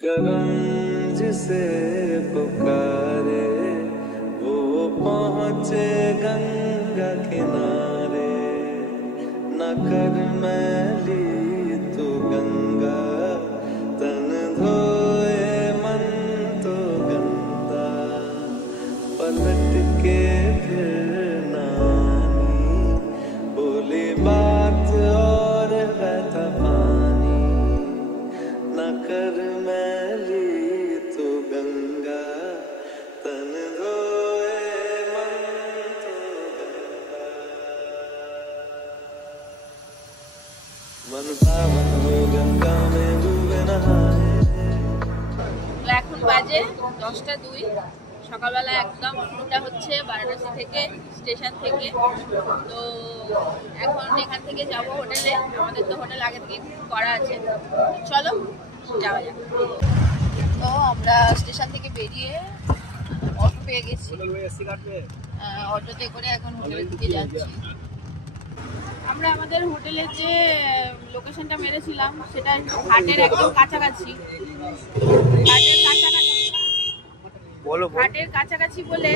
गगन जिसे पुकारे वो पहुँचे गंगा किनारे, न कर मैली तू गंगा, तन धोए मन तो गंदा, पलट के फिर नानी, बोली बात और बहता पानी, न कर मैली तू गंगा, तन धोए मन तो गंगा, मन पावन हो गंगा में डूबे नहाए। এখন বাজে 10টা 2, সকালবেলা একদম অটোটা হচ্ছে বারাণসী থেকে, স্টেশন থেকে। তো এখন এখান থেকে যাব হোটেলে, আমাদের তো হোটেল আগে থেকে করা আছে, চলো যাওয়া যাক। তো আমরা স্টেশন থেকে বেরিয়ে অটো পেয়ে গেছি, অটোতে করে এখন হোটেলের দিকে যাচ্ছি। আমরা আমাদের হোটেলের যে লোকেশনটা মেরেছিলাম সেটা ঘাটের একদম কাছাকাছি, ঘাটের কাছাকাছি বলে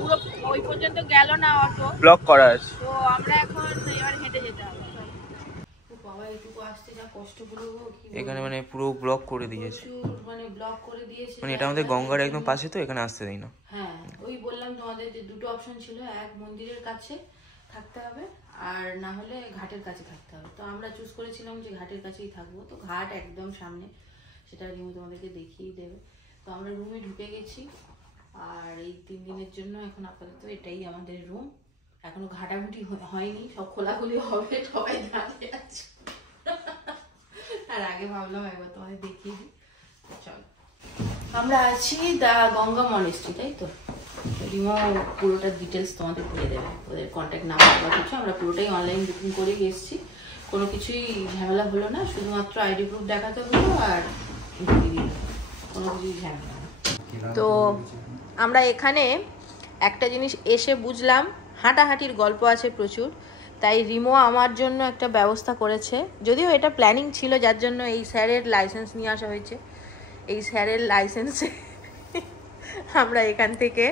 পুরো ওই পর্যন্ত গেল না, অটো ব্লক করা আছে। তো আমরা এখন এবার হেঁটে যেতে হবে। বাবা এটুকু আসতে যা কষ্টগুলো, এখানে মানে পুরো ব্লক করে দিয়েছে, মানে ব্লক করে দিয়েছে। মানে এটা আমাদের গঙ্গার একদম পাশে, তো এখানে আসতে দেয় না। হ্যাঁ, ওই বললাম তোমাদের যে দুটো অপশন ছিল, এক মন্দিরের কাছে থাকতে হবে আর না হলে ঘাটের কাছে থাকতে হবে। তো আমরা চুজ করেছিলাম যে ঘাটের কাছেই থাকবো। তো ঘাট একদম সামনে, সেটা রিমু তোমাদেরকে দেখিয়ে দেবে। তো আমরা রুমে ঢুকে গেছি, আর এই 3 দিনের জন্য এখন আপাতত এটাই আমাদের রুম। এখনো ঘাটাঘুটি হয়নি, সব খোলাখুলি হবে, সবাই দাঁড়িয়ে আছে। আর আগে ভাবলাম একবার তোমাদের দেখিয়ে দিই। চলো, আমরা আছি দা গঙ্গা মনেস্ট্রি, তাই তো? রিমো পুরোটা ডিটেলস তোমাদের দিয়ে দেবে, ওদের কন্ট্যাক্ট নাম্বার বা কিছু। আমরা পুরোটাই অনলাইন বুকিং করে এসেছি, কোনো কিছুই ঝামেলা হলো না, শুধুমাত্র আইডি প্রুফ দেখাতে হলো আর কোনো কিছুই ঝামেলা না। তো আমরা এখানে একটা জিনিস এসে বুঝলাম, হাঁটাহাঁটির গল্প আছে প্রচুর, তাই রিমো আমার জন্য একটা ব্যবস্থা করেছে। যদিও এটা প্ল্যানিং ছিল, যার জন্য এই স্যারের লাইসেন্স নিয়ে আসা হয়েছে। এই স্যারের লাইসেন্সে আমরা এখান থেকে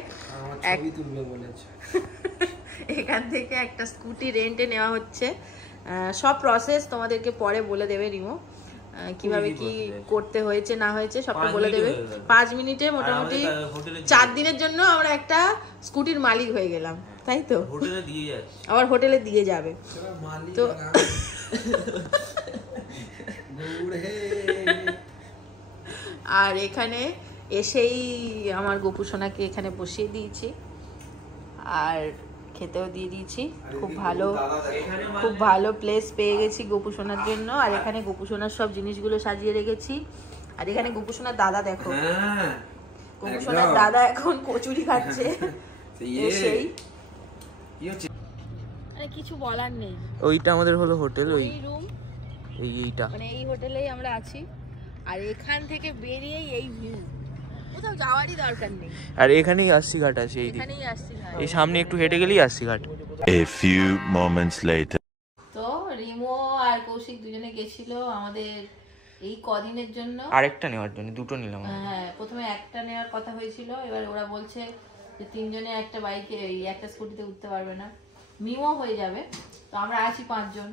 একটা স্কুটি রেন্টে নেওয়া হচ্ছে। সব প্রসেস তোমাদেরকে পরে বলে দেবে রিমো, কিভাবে কি করতে হয়েছে না হয়েছে সবটা বলে দেবে। 5 মিনিটে মোটামুটি 4 দিনের জন্য আমরা একটা স্কুটির মালিক হয়ে গেলাম, তাই তো? আবার হোটেলে দিয়ে যাবে। তো আর এখানে এসেই আমার গোপু সোনাকে এখানে বসিয়ে দিয়েছি আর খেতেও দিয়ে দিয়েছি। খুব ভালো প্লেস পেয়ে গেছি গোপু সোনার জন্য। আর এখানে গোপু সোনার সব জিনিসগুলো সাজিয়ে রেখেছি। আর এখানে গোপু সোনার দাদা দেখো, গোপু সোনার দাদা এখন কচুরি খাচ্ছে। সেই মানে কিছু বলার নেই। ওইটা আমাদের হলো হোটেল, ওই রুম, এইটা মানে এই হোটেলেই আমরা আছি। আর এখান থেকে বেরিয়েই এই ভিউ, কোথাও যাওয়ারই দরকার নেই। আর এখানেই আসছি ঘাট আছে, এখানেই আসছি ঘাট, এই সামনে একটু হেঁটে গেলেই আসছি ঘাট। A few moments later. তো রিমো আর কৌশিক দুজনে গেছিল আমাদের এই কদিনের জন্য আরেকটা নেওয়ার জন্য, দুটো নিলাম। হ্যাঁ, প্রথমে একটা নেওয়ার কথা হয়েছিল, এবার ওরা বলছে যে 3 জনে একটা বাইকে একটা স্কুটিতে উঠতে পারবে না, মিমো হয়ে যাবে। তো আমরা আছি 5 জন,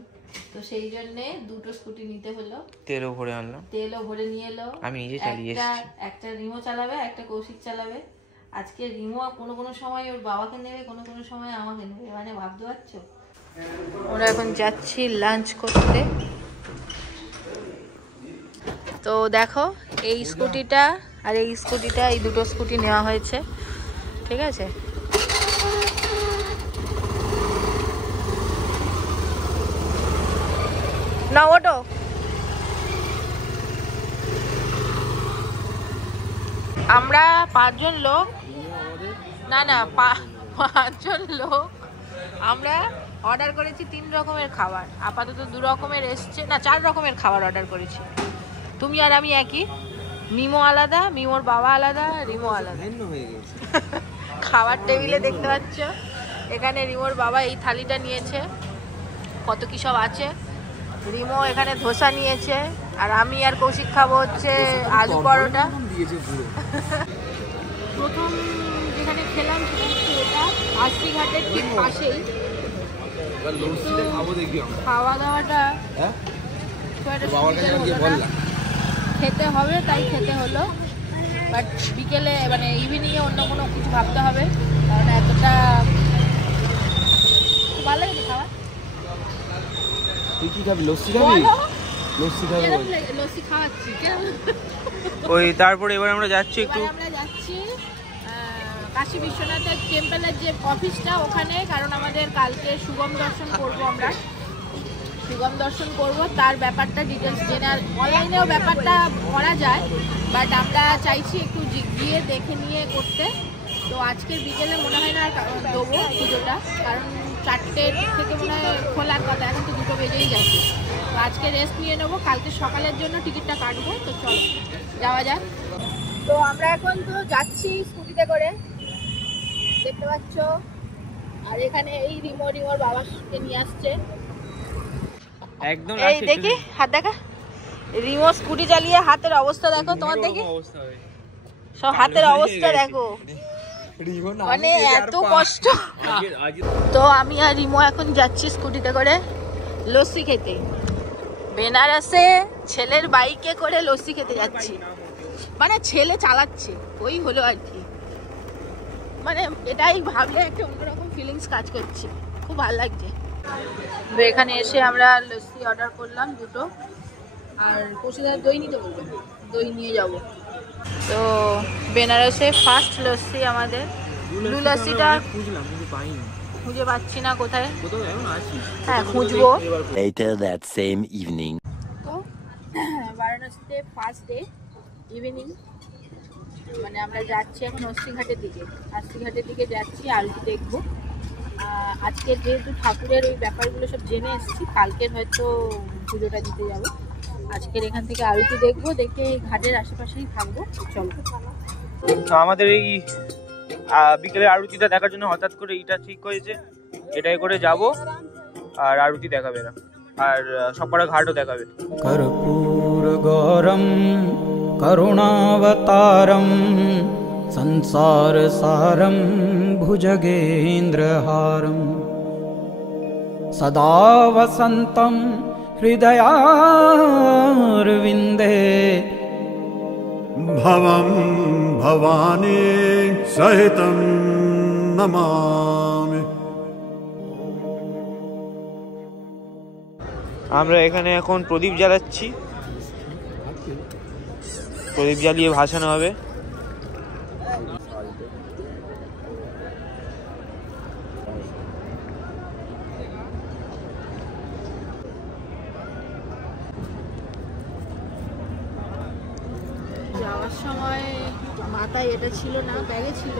তো সেই জন্য দুটো স্কুটি নিতে হলো। তেলও ভরে আনলাম, তেলও ভরে নিয়ে এলো। আমি নিজে চালিয়ে এসেছি। একটা রিমো চালাবে, একটা কৌশিক চালাবে। আজকে রিমো কোনো সময় ওর বাবাকে নেবে, কোনো সময় আমাকে নেবে, মানে ভাবতে পারছো। আমরা এখন যাচ্ছি লাঞ্চ করতে। তো দেখো এই স্কুটিটা আর এই স্কুটিটা, এই দুটো স্কুটি নেওয়া হয়েছে, ঠিক আছে? না ওটো আমরা 5 জন লোক, না 5 জন লোক আমরা অর্ডার করেছি 3 রকমের খাবার। আপাতত 2 রকমের এসছে, না 4 রকমের খাবার অর্ডার করেছি। তুমি আর আমি একই, মিমো আলাদা, মিমোর বাবা আলাদা, রিমো আলাদা। খাবার টেবিলে দেখতে পাচ্ছ এখানে রিমোর বাবা এই থালিটা নিয়েছে, কত কি সব আছে। রিমো এখানে ধোসা নিয়েছে, আর আমি আর কৌশিক খাবো হচ্ছে আলু পরোটা। প্রথম যেখানে খেলাম সেটা হচ্ছে এটা আশিঘাটের ঠিক পাশেই। খাওয়া দাওয়াটা খেতে হবে, তাই খেতে হলো। বাট বিকেলে মানে ইভিনিংয়ে অন্য কোনো কিছু ভাবতে হবে, কারণ এতটা ভালো লাগে খাওয়া। তুই কি খাবি? লস্যি খাবি? লস্যি খাবি? লস্যি খাওয়াচ্ছি কেন? ওই তারপরে এবার আমরা যাচ্ছি একটু, আমরা যাচ্ছি কাশী বিশ্বনাথের টেম্পলের যে অফিসটা ওখানে, কারণ আমাদের কালকে শুভম দর্শন করব। আমরা শুভম দর্শন করব, তার ব্যাপারটা ডিটেলস জেনে, আর অনলাইনেও ব্যাপারটা করা যায়, বাট আমরা চাইছি একটু গিয়ে দেখে নিয়ে করতে। তো আজকের বিকেলে মনে হয় না আর দেবো পুজোটা, কারণ 4টে থেকে মনে হয় খোলার কথা, এখন তো 2টো বেজেই যাচ্ছে। তো আজকে রেস্ট নিয়ে নেবো, কালকে সকালের জন্য টিকিটটা কাটবো। তো চলো যাওয়া যাক। তো আমরা এখন তো যাচ্ছি স্কুটিতে করে, দেখতে পাচ্ছ। আর এখানে এই রিমোর বাবাকে নিয়ে আসছে একদম এই দেখি, হাত দেখা। রিমো স্কুটি চালিয়ে হাতের অবস্থা দেখো, তোমার দেখি সব হাতের অবস্থা দেখো, মানে এত কষ্ট। তো আমি আর রিমো এখন যাচ্ছি স্কুটিতে করে লস্যি খেতে। বেনারসে ছেলের বাইকে করে লস্যি খেতে যাচ্ছি, মানে ছেলে চালাচ্ছে, ওই হলো আর কি। মানে এটাই ভাবলে একটা অন্যরকম ফিলিংস কাজ করছে, খুব ভালো লাগছে। তো এখানে এসে আমরা লস্যি অর্ডার করলাম 2টো, আর কৌশিকদার দই নিতে বলবেন, দই নিয়ে যাব। তো বেনারসে ফার্স্ট লস্যি আমাদের, ব্লু লস্যিটা খুঁজে পাচ্ছি না কোথায়, হ্যাঁ খুঁজবো। Later that same evening. তো বারাণসীতে ফার্স্ট ডে ইভিনিং, মানে আমরা যাচ্ছি এখন অস্থিঘাটের দিকে যাচ্ছি, আরতি দেখবো। আজকে যেহেতু ঠাকুরের ওই ব্যাপারগুলো সব জেনে এসেছি, কালকের হয়তো পুজোটা দিতে যাবো। আজকের এখান থেকে আরতি দেখবো, দেখে ঘাটের আশেপাশেই থাকবো। চলো। তো আমাদের এই বিকেলে আরতিটা দেখার জন্য হঠাৎ করে এটা ঠিক হয়েছে, এটাই করে যাব আর আরতি দেখাবে না, আর সবকটা ঘাটও দেখাবে। কর্পূর গৌরম করুণাবতারম সংসার সারম ভুজগেন্দ্রহারম সদা বসন্তম হৃদয়ারবিন্দে ভবম ভবানী সহিতম নমামি। আমরা এখানে এখন প্রদীপ জ্বালাচ্ছি, প্রদীপ জ্বালিয়ে ভাসানো হবে। যাওয়ার সময় মাথায় এটা ছিল না, ব্যাগে ছিল,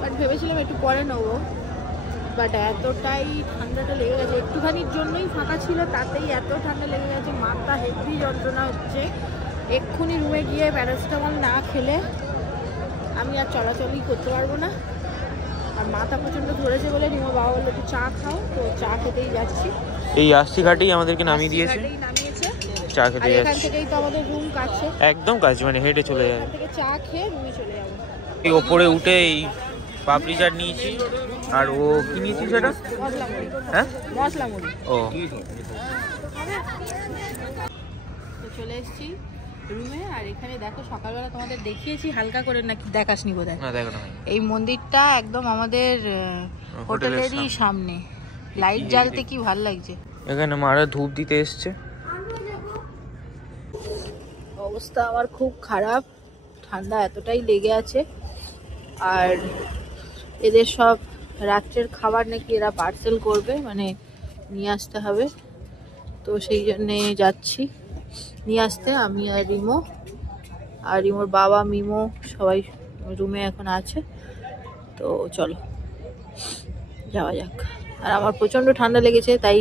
বাট ভেবেছিলাম একটু পরে নেবো। বাট এতটাই ঠান্ডাটা লেগে গেছে, একটুখানির জন্যই ফাঁকা ছিল, তাতেই এত ঠান্ডা লেগে গেছে, মাথা হেভি যন্ত্রণা হচ্ছে। এক্ষুনি রুমে গিয়ে প্যারাসিটামল না খেলে আমি আর চলাচলই করতে পারবো না। আর মাথা প্রচণ্ড ধরেছে বলে রিমো বাবা বললো একটু চা খাও, তো চা খেতেই যাচ্ছি। এই আশি ঘাটেই আমাদেরকে নামিয়ে দিয়েছে, চা খেতে যাচ্ছি। এখান থেকেই তো আমাদের রুম কাছে, একদম কাছে, মানে হেঁটে চলে যায়। এখান থেকে চা খেয়ে রুমে চলে যাবো। এই ওপরে উঠে এই পাপড়ি চাট নিয়েছি, আর ও কি নিয়েছি সেটা, মশলা মুড়ি, হ্যাঁ মশলা মুড়ি। ও তো চলে এসেছি রুমে। আর এখানে দেখো সকালবেলা তোমাদের দেখিয়েছি হালকা করে, নাকি দেখাসনি বোধহয়। না দেখো না, এই মন্দিরটা একদম আমাদের হোটেলেরই সামনে, লাইট জ্বালতে কি ভালো লাগছে। এখানে মারা ধূপ দিতে এসছে। অবস্থা আমার খুব খারাপ, ঠান্ডা এতটাই লেগে আছে। আর এদের সব রাত্রের খাবার নাকি এরা পার্সেল করবে, মানে নিয়ে আসতে হবে। তো সেই জন্যে যাচ্ছি নিয়ে আসতে, আমি আর রিমো, আর রিমোর বাবা মিমো সবাই রুমে এখন আছে। তো চলো যাওয়া যাক। আর আমার প্রচণ্ড ঠান্ডা লেগেছে, তাই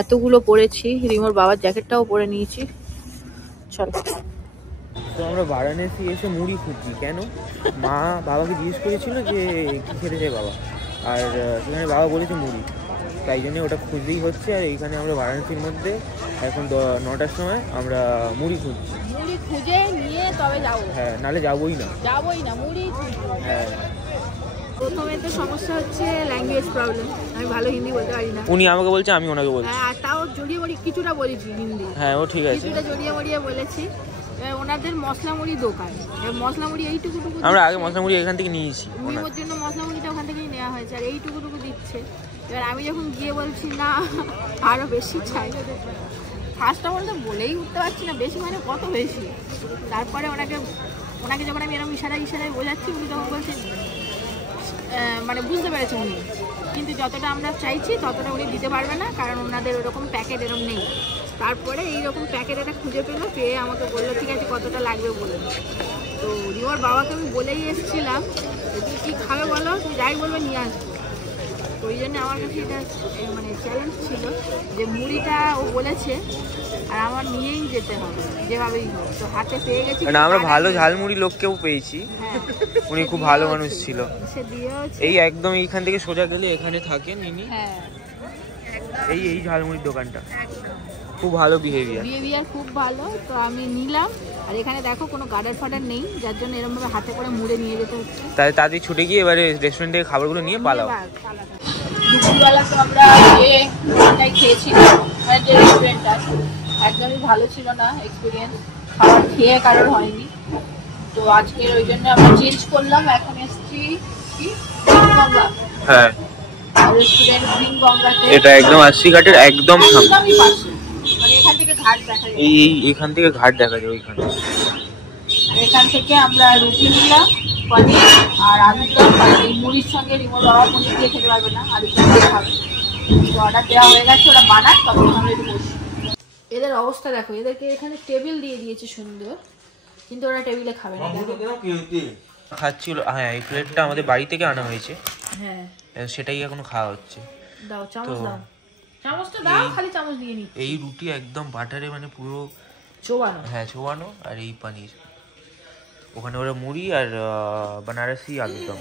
এতগুলো পরেছি, রিমোর বাবার জ্যাকেটটাও পরে নিয়েছি। চলো। তো আমরা বারাণসী এসে মুড়ি খুঁজছি, কেন মা বাবাকে জিজ্ঞেস করেছিল যে কি খেতে চাই বাবা, আর সেখানে বাবা বলেছে মুড়ি। তাই জন্য ওটা খুঁজতেই হচ্ছে। আর এইখানে আমরা বারাণসীর মধ্যে এখন 9টার সময় আমরা মুড়ি খুঁজছি। মুড়ি খুঁজে নিয়ে তবে যাবো। হ্যাঁ, নাহলে যাবোই না। মুড়ি খুঁজবো। হ্যাঁ, প্রথমে তো সমস্যা হচ্ছে ল্যাঙ্গুয়েজ প্রবলেম, আমি ভালো হিন্দি বলতে পারি না। উনি আমাকে বলছে, আমি ওনাকে বলছি। আর তাও জড়িয়ে মড়িয়ে কিছুটা বলেছি হিন্দি। হ্যাঁ, ও ঠিক আছে, কিছুটা জড়িয়ে মড়িয়ে বলেছি। ওনাদের মশলা মুড়ি দোকান, মশলা মুড়ি এইটুকু আমরা আগে মশলা মুড়ি এখান থেকে নিয়েছি। ওর জন্য মশলা মুড়িটা ওখান থেকেই নেওয়া হয়েছে, আর এইটুকু দিচ্ছে। এবার আমি যখন গিয়ে বলছি না আরো বেশি চাই, ফার্স্টটা বলতে বলেই উঠতে পারছি না বেশি মানে কত বেশি। তারপরে ওনাকে যখন আমি এরকম ইশারায় বোঝাচ্ছি, উনি তখন বলছেন মানে বুঝতে পেরেছে উনি, কিন্তু যতটা আমরা চাইছি ততটা উনি দিতে পারবে না, কারণ ওনাদের ওরকম প্যাকেট এরকম নেই। তারপরে এইরকম প্যাকেট একটা খুঁজে পেয়ে আমাকে বললো ঠিক আছে কতটা লাগবে বলে। তো রিওর বাবাকে আমি বলেই এসেছিলাম তুই কী খাবে বলো, তুই যাই বলবে নিয়ে আসবো। ওই জন্য আমার কাছে এটা মানে চ্যালেঞ্জ ছিল যে মুড়িটা ও বলেছে আর আমার নিয়েই যেতে হবে যেভাবেই হোক। তো হাতে পেয়ে গেছি, আমরা ভালো ঝালমুড়ি লোককেও পেয়েছি। উনি খুব ভালো মানুষ ছিল। এই একদম এইখান থেকে সোজা গেলে এখানে থাকেন ইনি। এই ঝালমুড়ির দোকানটা খুব ভালো বিহেভিয়ার খুব ভালো। তো আমি নিলাম, আর এখানে দেখো কোনো গার্ডার ফাডার নেই, যার জন্য এরকম ভাবে হাতে করে মুড়ে নিয়ে যেতে হচ্ছে। তাই তাদের ছুটে গিয়ে এবারে রেস্টুরেন্ট থেকে খাবারগুলো নিয়ে পালাও। দুপুরবেলা তো আমরা খেয়েছিলাম, মানে যে রেস্টুরেন্টটা একদমই ভালো ছিল না এক্সপিরিয়েন্স, খাবার খেয়ে কারোর হয়নি। তো আজকের ওই জন্য আমরা চেঞ্জ করলাম, এখন এসেছি হ্যাঁ রেস্টুরেন্ট গ্রিন গঙ্গাতে। এটা একদম আশি ঘাটের একদম সামনে, মানে এখান থেকে ঘাট দেখা যায়। এখান থেকে ঘাট দেখা যায় ওইখানে। এখান থেকে আমরা রুটি নিলাম, পনির আর আলুর দম, এই মুড়ির সঙ্গে রিমোর বাবা পনির দিয়ে খেতে পারবে না, আলুর দম দিয়ে খাবে। তো অর্ডার দেওয়া হয়ে গেছে, ওরা বানাক তখন আমরা একটু বসি। এদের অবস্থা দেখো, এদেরকে এখানে টেবিল দিয়ে দিয়েছে সুন্দর, কিন্তু ওরা টেবিলে খাবে না। খাচ্ছিল। হ্যাঁ, এই প্লেটটা আমাদের বাড়ি থেকে আনা হয়েছে। হ্যাঁ, সেটাই এখনো খাওয়া হচ্ছে। দাও চামচ দাও, চামচটা দাও, খালি চামচ দিয়ে নি। এই রুটি একদম বাটারে মানে পুরো চোবানো। হ্যাঁ, চোবানো। আর এই পানির ওখানে ওরা মুড়ি আর বানারসি আলুর দম।